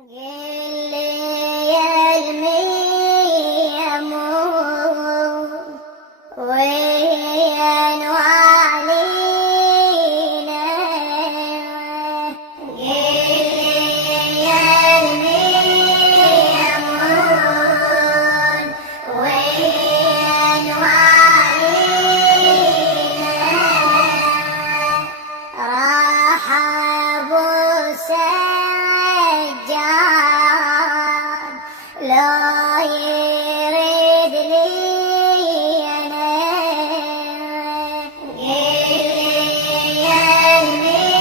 قل لي يا الميمون وين والينا. قل لي يا الميمون وين والينا. راح ابو سجاد لا يريد لي انا. قل يا الميمون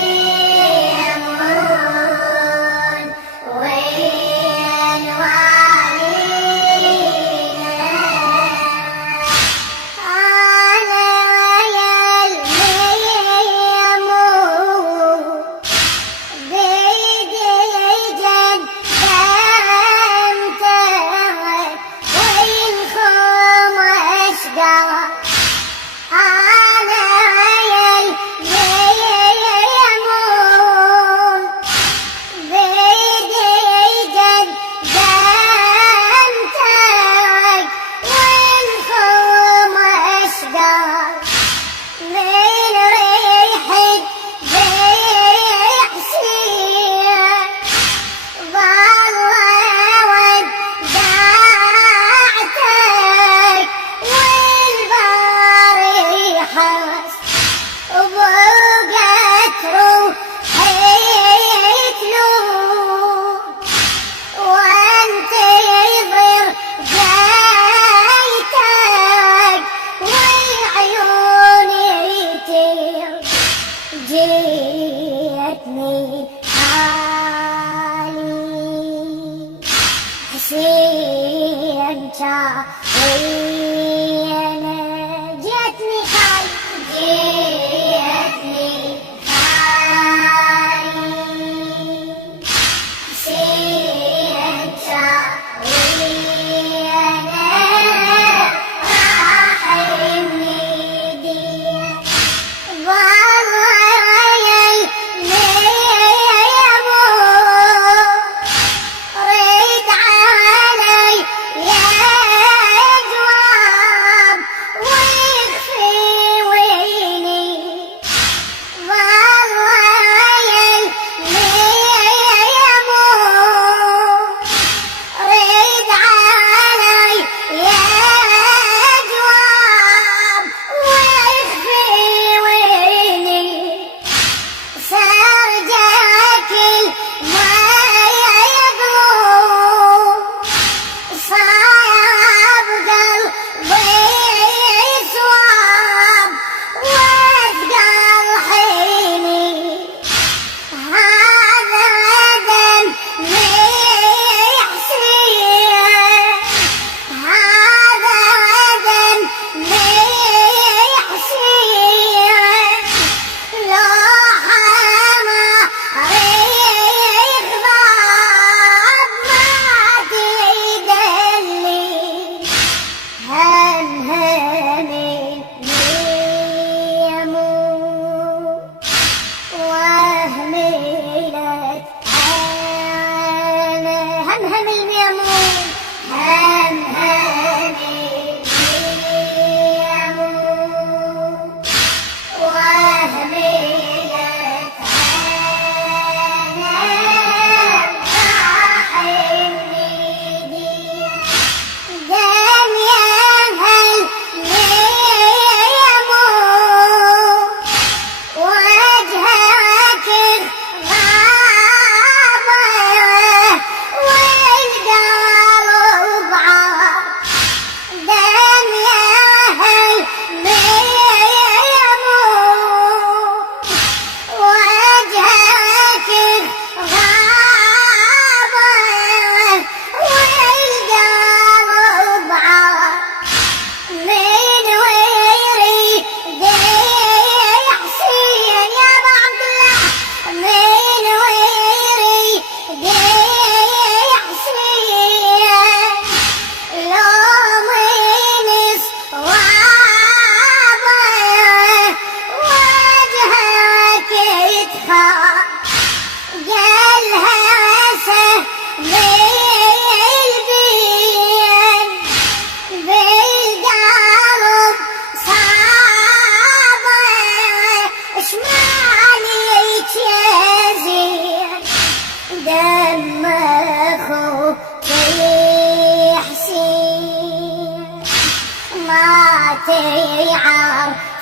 وين والينا. أنا يا الميمون بيدي جدمتك وين خم أشقاك. أنا يا الميمون بيدي جدمتك وين خم أشقاك. من ريحك بيحشيك والله ودعتك والباري حس وبقت روحي تلوم وانتظر جايتك وعيوني جيتني حالي حسين شاوينا. جيتني حالي جيتني حالي حسين شاوينا. راح يمدي والله يا الميمون رد علي يا جواد.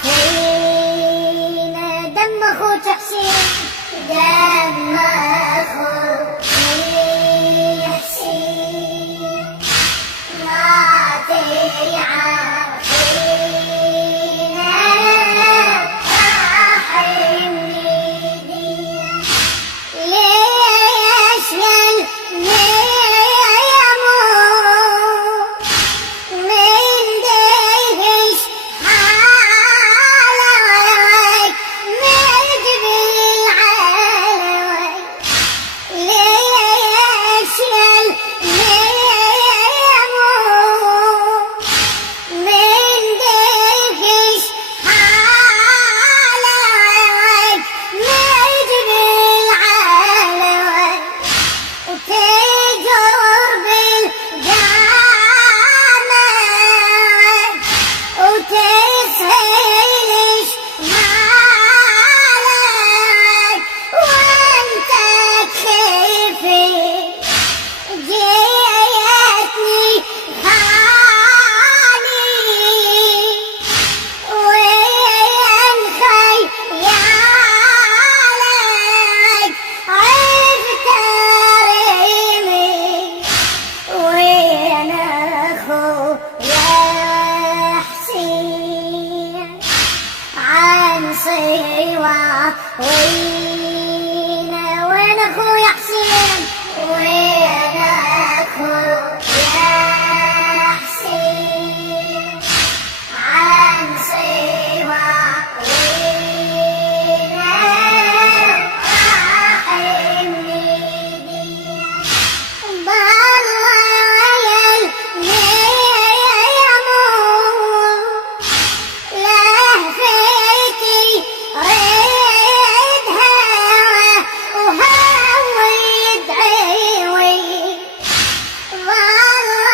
تعرفين دم اخوك حسين، دم اخوك حسين ما تعرفين راح يميدي. ليش يموت من دهش حالك مرجب العالوي؟ ليش يموت من دهش حالك مرجب العالوي؟ وتجر بالجامع وتسهلش مالك وانت تخفي. جيتني خالي وين خيالك عرفت ريمي، وين اخويا حسين عن صوا وين اخويا حسين، وين اخويا حسين عن صوا وين راح يميدي. بالله يموت لهفتي ردها وهويت عيوي. والله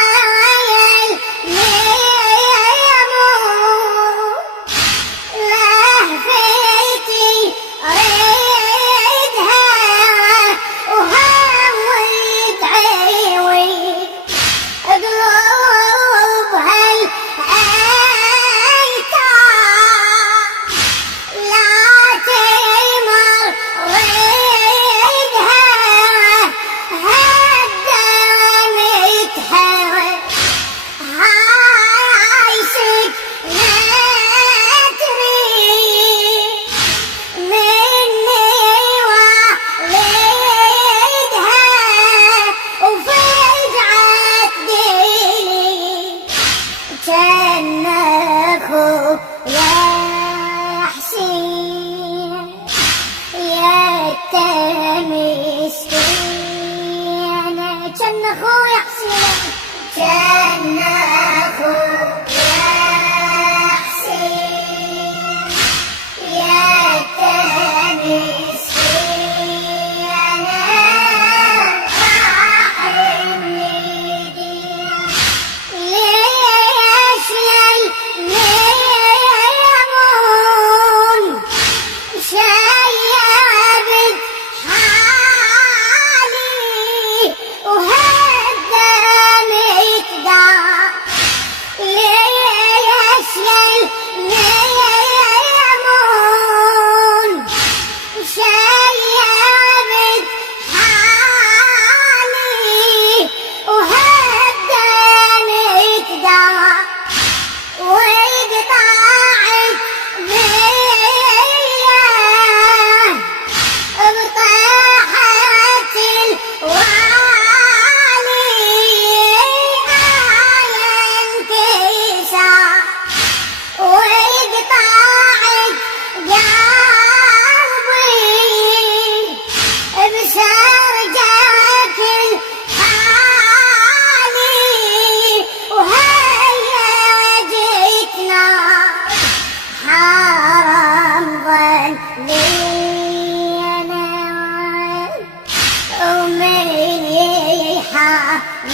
يموت لهفتي ردها وهويت عيوي. قلوب هالايتام لا تمر ردها هدمتها عايشك نتري مني والدها وفجعت ديني. كان اخويا حسين يتمي مسكين، كان اخويا حسين، كان اخويا حسين يتمي مسكين راح يميدي. ليش يمون شيبت حالي وهدمت دار. ليش يمون شيبت حالي وهدمت دار. وقطعت بيا بطاحت الوالي انكسر. وقطعت قلبي بسرجك الحالي. وهيا جيتنا حرام ظلينا ومن يحامي